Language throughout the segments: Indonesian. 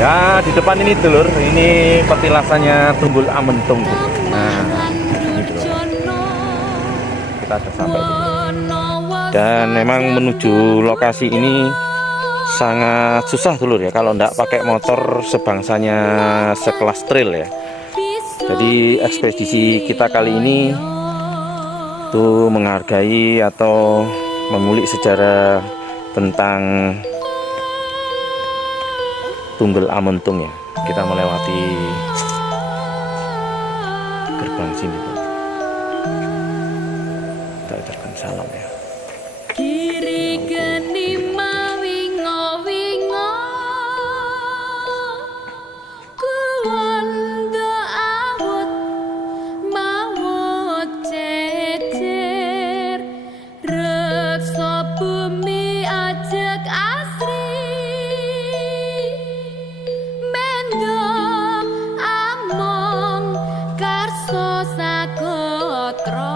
Ya, di depan ini dulur, ini petilasannya Tunggul Amentung. Nah, ini dulur. Kita sudah sampai di sini. Dan memang menuju lokasi ini sangat susah dulur ya, kalau enggak pakai motor sebangsanya sekelas trail ya. Jadi ekspedisi kita kali ini tuh menghargai atau mengulik sejarah tentang Tunggul Amentung ya. Kita melewati gerbang sini tuh. Kita ucapkan salam ya. Kiri geni mawingo wingo kuwondo awut mawut cecer reksa bumi ajek asri mendo among karso sagotra.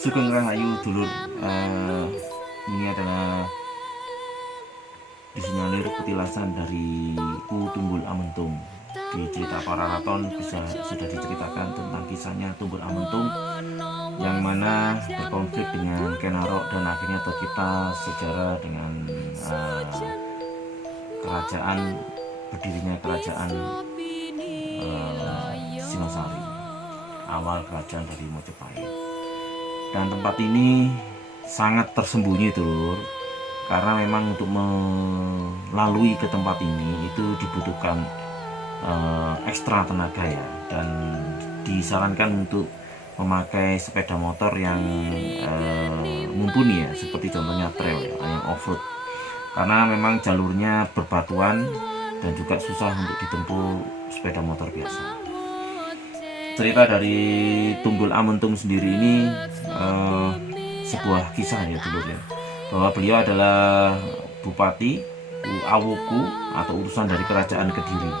Sugeng Rahayu dulur, ini adalah disinyalir petilasan dari Ku Tunggul Amentung. Di cerita Pararaton sudah diceritakan tentang kisahnya Tunggul Amentung yang mana berkonflik dengan Kenarok dan akhirnya tercipta sejarah dengan berdirinya kerajaan Singosari, awal kerajaan dari Mojopahit. Dan tempat ini sangat tersembunyi dulur, karena memang untuk melalui ke tempat ini itu dibutuhkan ekstra tenaga ya, dan disarankan untuk memakai sepeda motor yang mumpuni ya, seperti contohnya trail ya, yang off-road, karena memang jalurnya berbatuan dan juga susah untuk ditempuh sepeda motor biasa. Cerita dari Tunggul Amentung sendiri ini sebuah kisah ya dulur ya, bahwa beliau adalah bupati Awuku atau utusan dari kerajaan Kediri,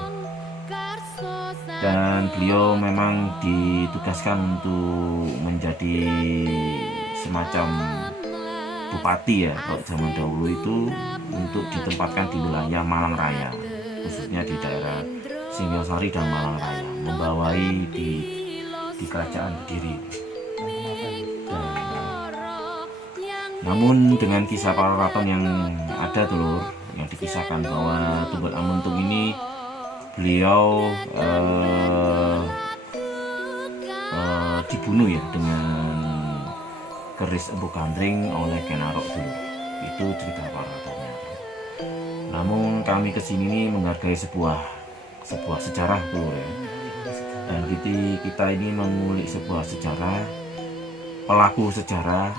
dan beliau memang ditugaskan untuk menjadi semacam bupati ya kalau zaman dahulu itu, untuk ditempatkan di wilayah Malang Raya, khususnya di daerah Singosari dan Malang Raya, membawai di kerajaan Kediri. Namun dengan kisah Pararaton yang ada dulur, yang dikisahkan bahwa Tunggul Amentung ini beliau dibunuh ya dengan keris Empu Gandring oleh Kenarok dulu. Itu cerita Pararatonnya. Namun kami kesini ini menghargai sebuah sejarah dulu ya. Dan kita ini mengulik sebuah sejarah, pelaku sejarah,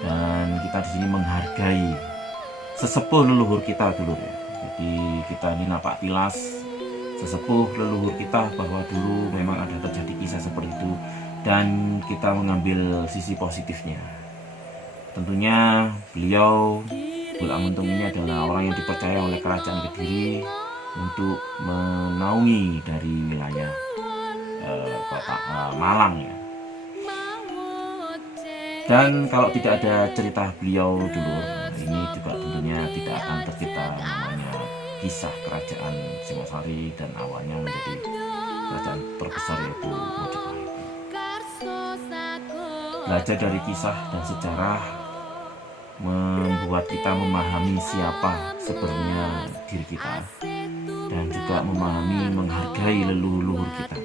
dan kita di sini menghargai sesepuh leluhur kita dulu ya. Jadi kita ini napak tilas sesepuh leluhur kita bahwa dulu memang ada terjadi kisah seperti itu, dan kita mengambil sisi positifnya. Tentunya beliau Tunggul Amentung ini adalah orang yang dipercaya oleh kerajaan Kediri untuk menaungi dari wilayah kota Malang ya. Dan kalau tidak ada cerita beliau dulu, ini juga tentunya tidak akan tercipta namanya kisah kerajaan Singosari dan awalnya menjadi kerajaan terbesar yaitu Mojopahit. Belajar dari kisah dan sejarah membuat kita memahami siapa sebenarnya diri kita, dan juga memahami menghargai leluhur kita.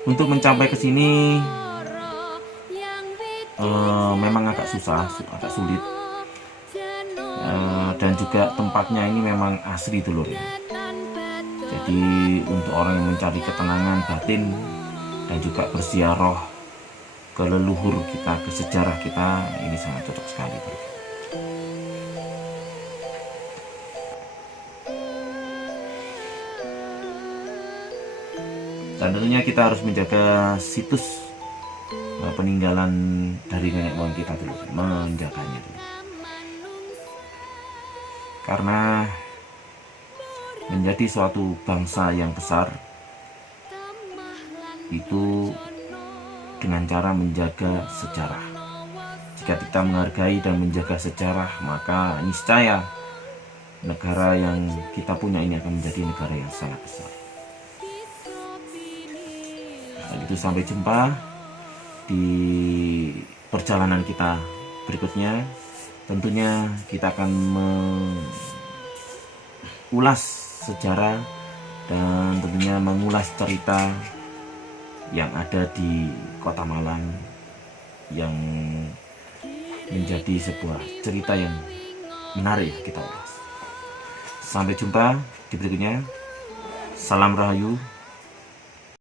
Untuk mencapai ke sini memang agak susah, agak sulit, dan juga tempatnya ini memang asri dulur ya. Jadi untuk orang yang mencari ketenangan batin dan juga berziarah ke leluhur kita, ke sejarah kita, ini sangat cocok sekali dulur. Dan tentunya kita harus menjaga situs peninggalan dari nenek moyang kita dulu, menjaganya dulu. Karena menjadi suatu bangsa yang besar itu dengan cara menjaga sejarah. Jika kita menghargai dan menjaga sejarah, maka niscaya negara yang kita punya ini akan menjadi negara yang sangat besar. Dan itu sampai jumpa di perjalanan kita berikutnya. Tentunya kita akan mengulas sejarah dan tentunya mengulas cerita yang ada di Kota Malang, yang menjadi sebuah cerita yang menarik kita ulas. Sampai jumpa di berikutnya. Salam Rahayu.